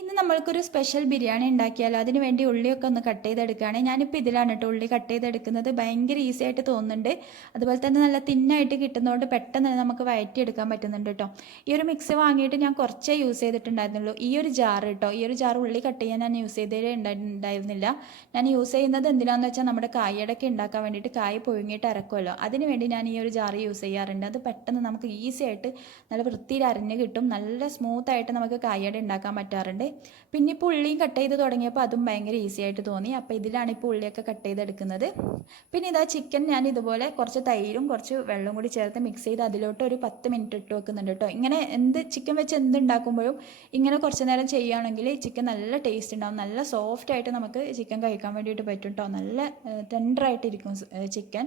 ഇന്ന് നമ്മൾക്കൊരു സ്പെഷ്യൽ ബിരിയാണി ഉണ്ടാക്കിയാലോ? അതിന് വേണ്ടി ഉള്ളിയൊക്കെ ഒന്ന് കട്ട് ചെയ്തെടുക്കുകയാണ്. ഞാനിപ്പോൾ ഇതിലാണ് കേട്ടോ ഉള്ളി കട്ട് ചെയ്തെടുക്കുന്നത്. ഭയങ്കര ഈസി ആയിട്ട് തോന്നുന്നുണ്ട്. അതുപോലെ തന്നെ നല്ല തിന്നായിട്ട് കിട്ടുന്നതുകൊണ്ട് പെട്ടെന്ന് നമുക്ക് വയറ്റിയെടുക്കാൻ പറ്റുന്നുണ്ട് കേട്ടോ ഈ ഒരു മിക്സി വാങ്ങിയിട്ട് ഞാൻ കുറച്ചേ യൂസ് ചെയ്തിട്ടുണ്ടായിരുന്നുള്ളൂ. ഈ ഒരു ജാർ കേട്ടോ ഈ ഒരു ജാർ ഉള്ളി കട്ട് ചെയ്യാൻ ഞാൻ യൂസ് ചെയ്തേ ഉണ്ടായിരുന്നില്ല ഞാൻ യൂസ് ചെയ്യുന്നത് എന്തിനാന്ന് വെച്ചാൽ നമ്മുടെ കായടൊക്കെ ഉണ്ടാക്കാൻ വേണ്ടിയിട്ട് കായ പുഴുങ്ങിയിട്ട് അരക്കുമല്ലോ അതിനുവേണ്ടി ഞാൻ ഈ ഒരു ജാർ യൂസ് ചെയ്യാറുണ്ട്. അത് പെട്ടെന്ന് നമുക്ക് ഈസി ആയിട്ട് നല്ല വൃത്തിയിൽ അരഞ്ഞ് കിട്ടും. നല്ല സ്മൂത്ത് ആയിട്ട് നമുക്ക് കായട ഉണ്ടാക്കാൻ പറ്റാറുണ്ട്. പിന്നെ ഇപ്പോൾ ഉള്ളിയും കട്ട് ചെയ്ത് തുടങ്ങിയപ്പോൾ അതും ഭയങ്കര ഈസി ആയിട്ട് തോന്നി. അപ്പോൾ ഇതിലാണ് ഇപ്പോൾ ഉള്ളിയൊക്കെ കട്ട് ചെയ്തെടുക്കുന്നത്. പിന്നെ ഇതാ ചിക്കൻ ഞാൻ ഇതുപോലെ കുറച്ച് തൈരും കുറച്ച് വെള്ളവും കൂടി ചേർത്ത് മിക്സ് ചെയ്ത് അതിലോട്ട് ഒരു പത്ത് മിനിറ്റ് ഇട്ട് വെക്കുന്നുണ്ട് കേട്ടോ ഇങ്ങനെ എന്ത് ചിക്കൻ വെച്ച് എന്ത് ഉണ്ടാക്കുമ്പോഴും ഇങ്ങനെ കുറച്ച് നേരം ചെയ്യുകയാണെങ്കിൽ ചിക്കൻ നല്ല ടേസ്റ്റ് ഉണ്ടാവും. നല്ല സോഫ്റ്റ് ആയിട്ട് നമുക്ക് ചിക്കൻ കഴിക്കാൻ വേണ്ടിയിട്ട് പറ്റും കേട്ടോ നല്ല ടെൻഡറായിട്ടിരിക്കും ചിക്കൻ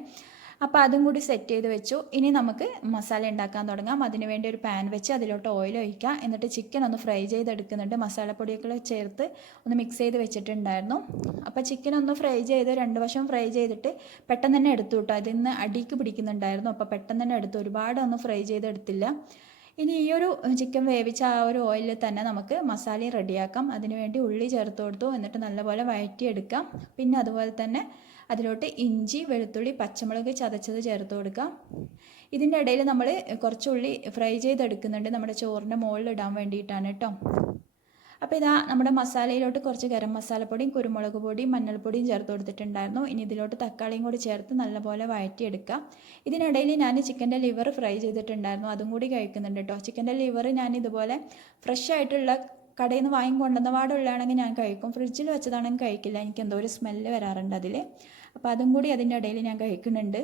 അപ്പോൾ അതും കൂടി സെറ്റ് ചെയ്ത് വെച്ചു. ഇനി നമുക്ക് മസാല ഉണ്ടാക്കാൻ തുടങ്ങാം. അതിന് വേണ്ടി ഒരു പാൻ വെച്ച് അതിലോട്ട് ഓയിൽ ഒഴിക്കുക. എന്നിട്ട് ചിക്കൻ ഒന്ന് ഫ്രൈ ചെയ്തെടുക്കുന്നുണ്ട്. മസാലപ്പൊടിയൊക്കെ ചേർത്ത് ഒന്ന് മിക്സ് ചെയ്ത് വെച്ചിട്ടുണ്ടായിരുന്നു. അപ്പോൾ ചിക്കൻ ഒന്ന് ഫ്രൈ ചെയ്ത് രണ്ട് വശം ഫ്രൈ ചെയ്തിട്ട് പെട്ടെന്ന് തന്നെ എടുത്തു കേട്ടോ. അതിൽ നിന്ന് അടിക്ക് പിടിക്കുന്നുണ്ടായിരുന്നു. അപ്പോൾ പെട്ടെന്ന് തന്നെ എടുത്തു. ഒന്ന് ഫ്രൈ ചെയ്തെടുത്തില്ല. ഇനി ഈ ഒരു ചിക്കൻ വേവിച്ച ആ ഒരു ഓയിലിൽ തന്നെ നമുക്ക് മസാലയും റെഡിയാക്കാം അതിനുവേണ്ടി ഉള്ളി ചേർത്ത് കൊടുത്തു. എന്നിട്ട് നല്ലപോലെ വഴറ്റിയെടുക്കാം പിന്നെ അതുപോലെ തന്നെ അതിലോട്ട് ഇഞ്ചി വെളുത്തുള്ളി പച്ചമുളക് ചതച്ചത് ചേർത്ത് കൊടുക്കാം. ഇതിന്റെ ഇടയിൽ നമ്മൾ കുറച്ച് ഉള്ളി ഫ്രൈ ചെയ്തെടുക്കുന്നുണ്ട്. നമ്മുടെ ചോറിന്റെ മുകളിൽ ഇടാൻ വേണ്ടിയിട്ടാണ് കേട്ടോ. അപ്പോൾ ഇതാ നമ്മുടെ മസാലയിലോട്ട് കുറച്ച് ഗരം മസാലപ്പൊടിയും കുരുമുളക് പൊടിയും മഞ്ഞൾപ്പൊടിയും ചേർത്ത് കൊടുത്തിട്ടുണ്ടായിരുന്നു. ഇനി ഇതിലോട്ട് തക്കാളിയും കൂടി ചേർത്ത് നല്ലപോലെ വഴറ്റിയെടുക്കുക ഇതിനിടയിൽ ഞാൻ ചിക്കന്റെ ലിവർ ഫ്രൈ ചെയ്തിട്ടുണ്ടായിരുന്നു. അതും കൂടി കഴിക്കുന്നുണ്ട് കേട്ടോ. ചിക്കന്റെ ലിവർ ഞാൻ ഇതുപോലെ ഫ്രഷ് ആയിട്ടുള്ള കടയിൽ നിന്ന് വാങ്ങിക്കൊണ്ടുവന്ന പാടുള്ളതാണെങ്കിൽ ഞാൻ കഴിക്കും. ഫ്രിഡ്ജിൽ വെച്ചതാണെങ്കിൽ കഴിക്കില്ല. എനിക്ക് എന്തോ ഒരു സ്മെല്ല് വരാറുണ്ട് അതിൽ അപ്പോൾ അതും കൂടി അതിന്റെ ഇടയിൽ ഞാൻ കഴിക്കുന്നുണ്ട്.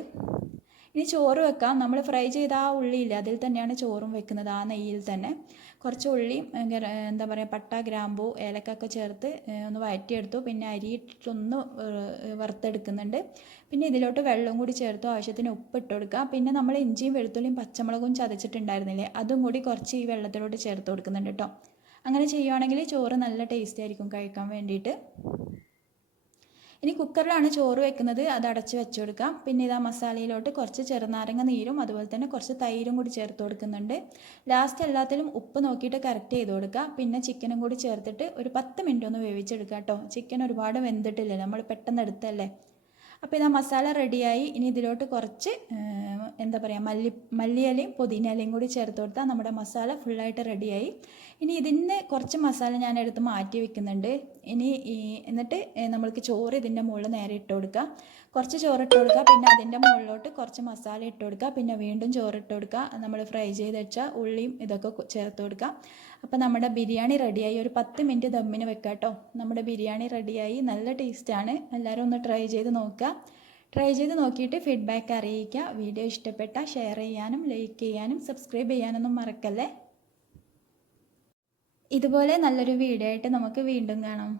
ഇനി ചോറ് വെക്കാം. നമ്മൾ ഫ്രൈ ചെയ്ത ആ ഉള്ളിയില്ല അതിൽ തന്നെയാണ് ചോറും വെക്കുന്നത് ആ നെയ്യിൽ തന്നെ. കുറച്ച് ഉള്ളിയും എന്താ പറയുക പട്ട ഗ്രാമ്പു ഏലക്കൊക്കെ ചേർത്ത് ഒന്ന് വഴറ്റിയെടുത്തു പിന്നെ അരി ഇട്ടിട്ടൊന്ന് വറുത്തെടുക്കുന്നുണ്ട്. പിന്നെ ഇതിലോട്ട് വെള്ളം കൂടി ചേർത്തു ആവശ്യത്തിന് ഉപ്പ് ഇട്ട് കൊടുക്കുക. പിന്നെ നമ്മൾ ഇഞ്ചിയും വെളുത്തുള്ളിയും പച്ചമുളകും ചതച്ചിട്ടുണ്ടായിരുന്നില്ലേ അതും കൂടി കുറച്ച് ഈ വെള്ളത്തിലോട്ട് ചേർത്ത് കൊടുക്കുന്നുണ്ട് കേട്ടോ. അങ്ങനെ ചെയ്യുവാണെങ്കിൽ ചോറ് നല്ല ടേസ്റ്റി ആയിരിക്കും കഴിക്കാൻ വേണ്ടിയിട്ട്. ഇനി കുക്കറിലാണ് ചോറ് വെക്കുന്നത്. അത് അടച്ച് വെച്ച് കൊടുക്കാം. പിന്നെ ഇതാ മസാലയിലോട്ട് കുറച്ച് ചെറുനാരങ്ങ നീരും അതുപോലെ തന്നെ കുറച്ച് തൈരും കൂടി ചേർത്ത് കൊടുക്കുന്നുണ്ട്. ലാസ്റ്റ് എല്ലാത്തിലും ഉപ്പ് നോക്കിയിട്ട് കറക്റ്റ് ചെയ്ത് കൊടുക്കുക പിന്നെ ചിക്കനും കൂടി ചേർത്തിട്ട് ഒരു പത്ത് മിനിറ്റ് ഒന്ന് വേവിച്ചെടുക്കുക കേട്ടോ. ചിക്കൻ ഒരുപാട് വെന്തിട്ടില്ല? നമ്മൾ പെട്ടെന്ന് എടുത്തല്ലേ? അപ്പോൾ ഇതാ മസാല റെഡിയായി. ഇനി ഇതിലോട്ട് കുറച്ച് എന്താ പറയുക മല്ലി മല്ലിയലയും പുതിനയിലയും കൂടി ചേർത്ത് കൊടുത്താൽ നമ്മുടെ മസാല ഫുള്ളായിട്ട് റെഡിയായി. ഇനി ഇതിന് കുറച്ച് മസാല ഞാൻ എടുത്ത് മാറ്റി വെക്കുന്നുണ്ട്. ഇനി ഈ എന്നിട്ട് നമ്മൾക്ക് ചോറ് ഇതിന്റെ മുകളിൽ നേരെ ഇട്ട് കൊടുക്കുക കുറച്ച് ചോറ് ഇട്ട് കൊടുക്കുക പിന്നെ അതിന്റെ മുകളിലോട്ട് കുറച്ച് മസാല ഇട്ട് കൊടുക്കുക പിന്നെ വീണ്ടും ചോറ് ഇട്ട് കൊടുക്കുക നമ്മൾ ഫ്രൈ ചെയ്ത് വെച്ചാൽ ഉള്ളിയും ഇതൊക്കെ ചേർത്ത് കൊടുക്കുക അപ്പോൾ നമ്മുടെ ബിരിയാണി റെഡിയായി. ഒരു പത്ത് മിനിറ്റ് ദമ്മിന് വെക്കാം കേട്ടോ. നമ്മുടെ ബിരിയാണി റെഡിയായി. നല്ല ടേസ്റ്റാണ് എല്ലാവരും ഒന്ന് ട്രൈ ചെയ്ത് നോക്കുക. ട്രൈ ചെയ്ത് നോക്കിയിട്ട് ഫീഡ്ബാക്ക് അറിയിക്കുക. വീഡിയോ ഇഷ്ടപ്പെട്ട ഷെയർ ചെയ്യാനും ലൈക്ക് ചെയ്യാനും സബ്സ്ക്രൈബ് ചെയ്യാനൊന്നും മറക്കല്ലേ? ഇതുപോലെ നല്ലൊരു വീഡിയോ ആയിട്ട് നമുക്ക് വീണ്ടും കാണാം.